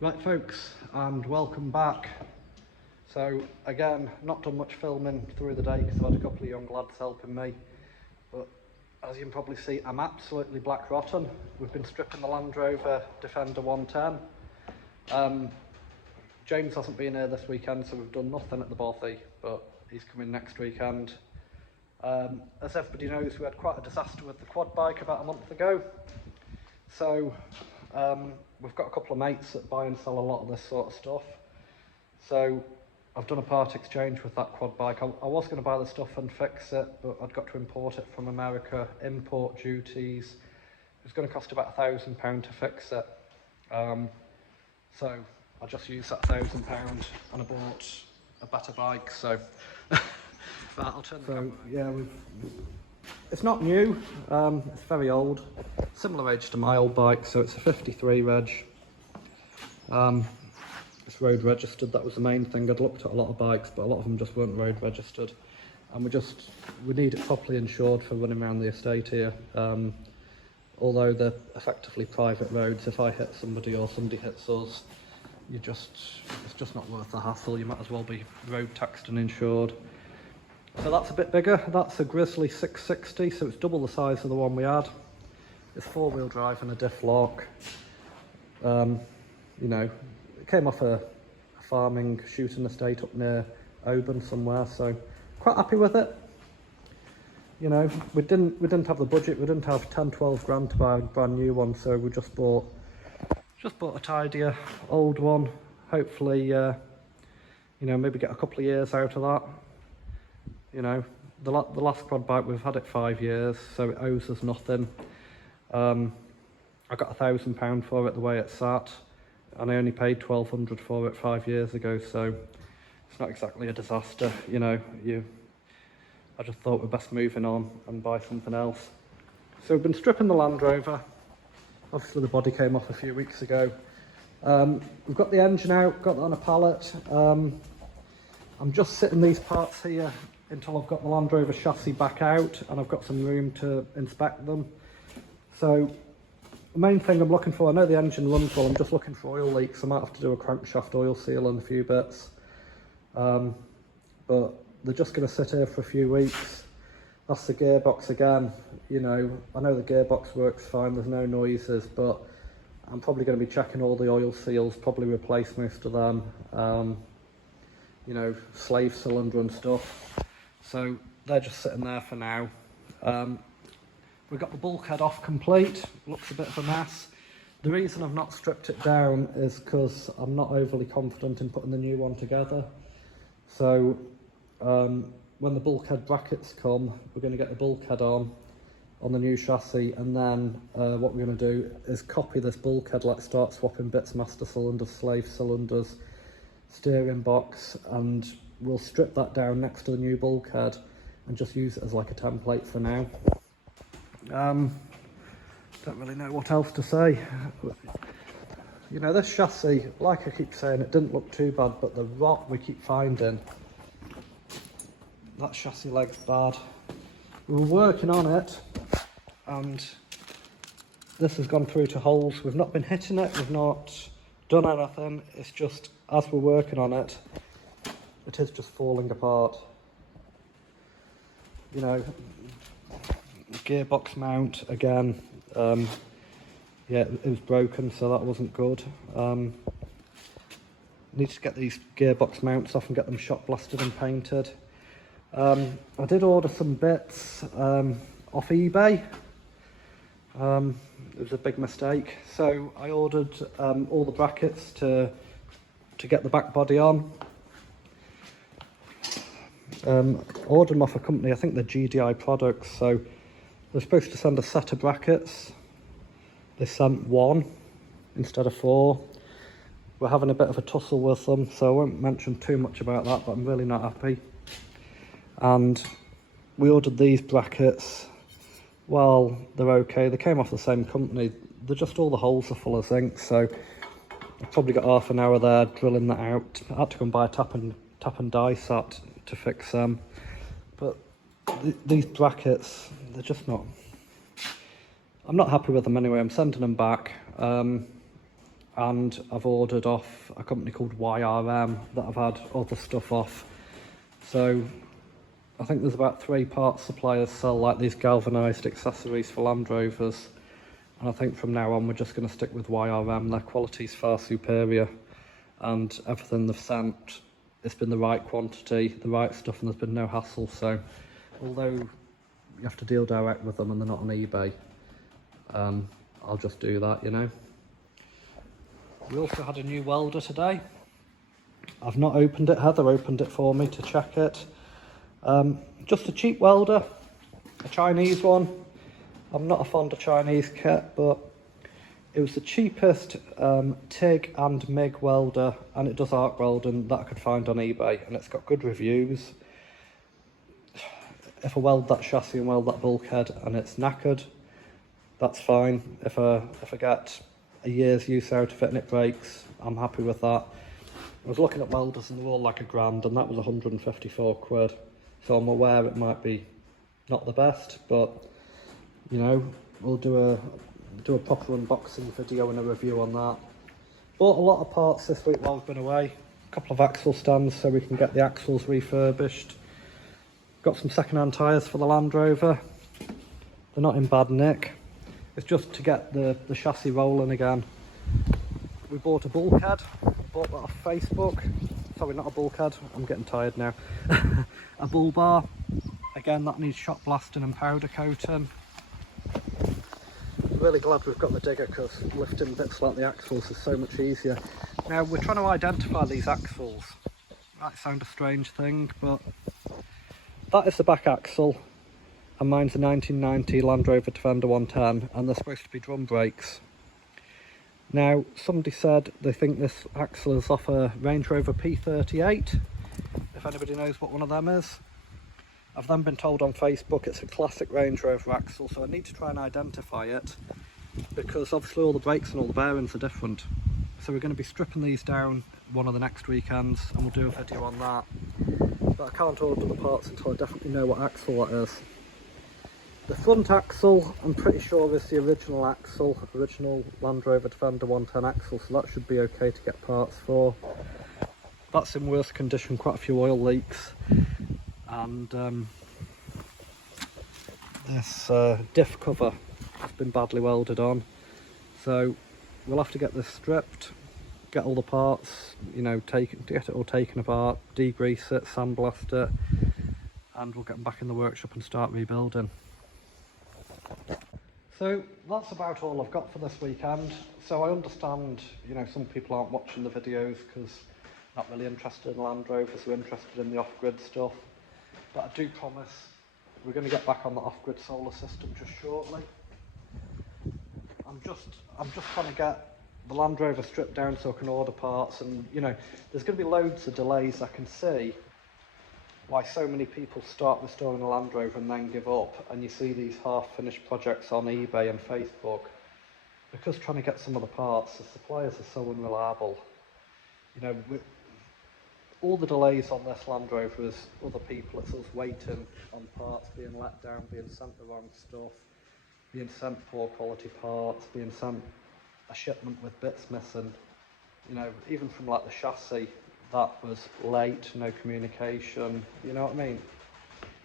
Right folks, and welcome back. So again, not done much filming through the day because I've had a couple of young lads helping me, but as you can probably see, I'm absolutely black rotten. We've been stripping the Landrover Defender 110. James hasn't been here this weekend, so we've done nothing at the bothy, but he's coming next weekend. As everybody knows, we had quite a disaster with the quad bike about a month ago. So we've got a couple of mates that buy and sell a lot of this sort of stuff. So I've done a part exchange with that quad bike. I was going to buy the stuff and fix it, but I'd got to import it from America. Import duties. It was going to cost about £1,000 to fix it. So I just used that £1,000 and I bought a better bike. So I'll turn the camera. Yeah, it's not new, it's very old, similar age to my old bike, so it's a 53 reg. It's road registered, that was the main thing. I'd looked at a lot of bikes, but a lot of them just weren't road registered. And we need it properly insured for running around the estate here. Although they're effectively private roads, if I hit somebody or somebody hits us, it's just not worth the hassle. You might as well be road taxed and insured. So that's a bit bigger. That's a Grizzly 660, so it's double the size of the one we had. It's four-wheel drive and a diff lock. You know, it came off a farming shooting estate up near Oban somewhere, so quite happy with it. You know, we didn't have the budget. We didn't have 10-12 grand to buy a brand new one, so we just bought a tidier old one. Hopefully, you know, maybe get a couple of years out of that. You know, the last quad bike, we've had it 5 years, so it owes us nothing. I got £1,000 for it the way it sat, and I only paid £1,200 for it 5 years ago, so it's not exactly a disaster, you know. I just thought we're best moving on and buy something else. So we've been stripping the Land Rover. Obviously the body came off a few weeks ago. We've got the engine out, got that on a pallet. I'm just sitting these parts here until I've got the Land Rover chassis back out and I've got some room to inspect them. So the main thing I'm looking for, I know the engine runs well, I'm just looking for oil leaks. I might have to do a crankshaft oil seal and a few bits. But they're just going to sit here for a few weeks. That's the gearbox again. You know, I know the gearbox works fine, there's no noises, but I'm probably going to be checking all the oil seals, probably replace most of them. You know, slave cylinder and stuff. So they're just sitting there for now. We've got the bulkhead off complete, looks a bit of a mess. The reason I've not stripped it down is because I'm not overly confident in putting the new one together. So when the bulkhead brackets come, we're going to get the bulkhead on the new chassis, and then what we're going to do is copy this bulkhead, let's start swapping bits, master cylinders, slave cylinders, steering box, and we'll strip that down next to the new bulkhead and just use it as like a template for now. Don't really know what else to say. You know, this chassis, like I keep saying, it didn't look too bad, but the rot we keep finding, that chassis leg's bad. We were working on it and this has gone through to holes. We've not been hitting it, we've not done anything, it's just as we're working on it, it is just falling apart. You know, gearbox mount again, yeah, it was broken, so that wasn't good. Need to get these gearbox mounts off and get them shot blasted and painted. I did order some bits off eBay. It was a big mistake. So I ordered all the brackets to get the back body on. Ordered them off a company, I think they're GDI products, so they're supposed to send a set of brackets. They sent one instead of 4. We're having a bit of a tussle with them, so I won't mention too much about that, but I'm really not happy. And we ordered these brackets. Well, they're okay, they came off the same company, they're just, all the holes are full of zinc, so I've probably got half an hour there drilling that out. I had to go and buy a tap and die set to fix them, but these brackets, they're just not, I'm not happy with them anyway. I'm sending them back. and I've ordered off a company called YRM that I've had other stuff off. So I think there's about 3 parts suppliers sell like these galvanised accessories for Land Rovers, and I think from now on we're just going to stick with YRM. Their quality's far superior, and everything they've sent, it's been the right quantity, the right stuff, and there's been no hassle. So although you have to deal direct with them and they're not on eBay, I'll just do that, you know. We also had a new welder today. I've not opened it, Heather opened it for me to check it. Just a cheap welder, a Chinese one. I'm not a fond of Chinese kit, but it was the cheapest TIG and MIG welder, and it does arc welding, that I could find on eBay, and it's got good reviews. If I weld that chassis and weld that bulkhead and it's knackered, that's fine. If I get a year's use out of it and it breaks, I'm happy with that. I was looking at welders and they're all like £1,000, and that was 154 quid. So I'm aware it might be not the best, but you know, we'll do a proper unboxing video and a review on that. Bought a lot of parts this week while I've been away. A couple of axle stands so we can get the axles refurbished. Got some second-hand tyres for the Land Rover. They're not in bad nick. It's just to get the chassis rolling again. We bought a bulkhead. Bought that off Facebook. Sorry, not a bulkhead. I'm getting tired now. A bull bar. Again, that needs shot blasting and powder coating. I'm really glad we've got the digger because lifting bits like the axles is so much easier. Now, we're trying to identify these axles. Might sound a strange thing, but that is the back axle. And mine's a 1990 Landrover Defender 110, and they're supposed to be drum brakes. Now, somebody said they think this axle is off a Range Rover P38, if anybody knows what one of them is. I've then been told on Facebook it's a classic Range Rover axle, so I need to try and identify it, because obviously all the brakes and all the bearings are different. So we're going to be stripping these down one of the next weekends, and we'll do a video on that. But I can't order the parts until I definitely know what axle that is. The front axle, I'm pretty sure, is the original axle, original Land Rover Defender 110 axle, so that should be okay to get parts for. That's in worse condition, quite a few oil leaks, and this diff cover has been badly welded on, so we'll have to get this stripped, get all the parts, you know, get it all taken apart, degrease it, sandblast it, and we'll get them back in the workshop and start rebuilding. So that's about all I've got for this weekend. So I understand, you know, some people aren't watching the videos because they're not really interested in Land Rovers, they're interested in the off-grid stuff. But I do promise we're going to get back on the off-grid solar system just shortly. I'm just trying to get the Land Rover stripped down so I can order parts, and you know, there's going to be loads of delays. I can see why so many people start restoring a Land Rover and then give up, and you see these half-finished projects on eBay and Facebook, because trying to get some of the parts, the suppliers are so unreliable. You know, all the delays on this Land Rover is other people, it's us waiting on parts, being let down, being sent the wrong stuff, being sent poor quality parts, being sent a shipment with bits missing. You know, even from like the chassis, that was late, no communication, you know what I mean?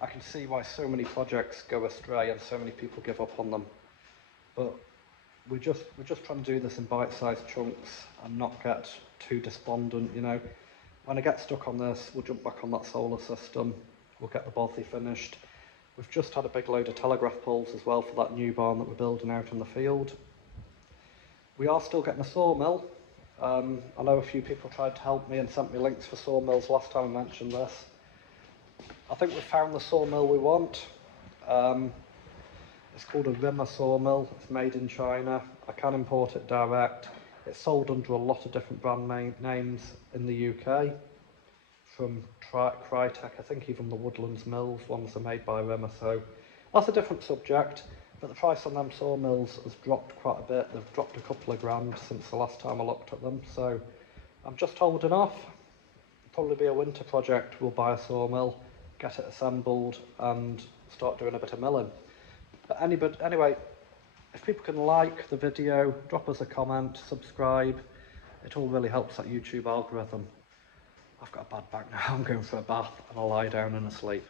I can see why so many projects go astray and so many people give up on them. But we're just trying to do this in bite-sized chunks and not get too despondent, you know. When I get stuck on this, we'll jump back on that solar system, we'll get the bothy finished. We've just had a big load of telegraph poles as well for that new barn that we're building out in the field. We are still getting a sawmill. I know a few people tried to help me and sent me links for sawmills last time I mentioned this. I think we've found the sawmill we want. It's called a Rimmer sawmill. It's made in China. I can import it direct. It's sold under a lot of different brand names in the UK. From Crytek, I think even the Woodlands Mills ones are made by Rimmer, so that's a different subject. But the price on them sawmills has dropped quite a bit. They've dropped a couple of grand since the last time I looked at them. So I'm just holding off. It'll probably be a winter project. We'll buy a sawmill, get it assembled and start doing a bit of milling. But anyway, if people can like the video, drop us a comment, subscribe. it all really helps that YouTube algorithm. I've got a bad back now, I'm going for a bath and I'll lie down and asleep.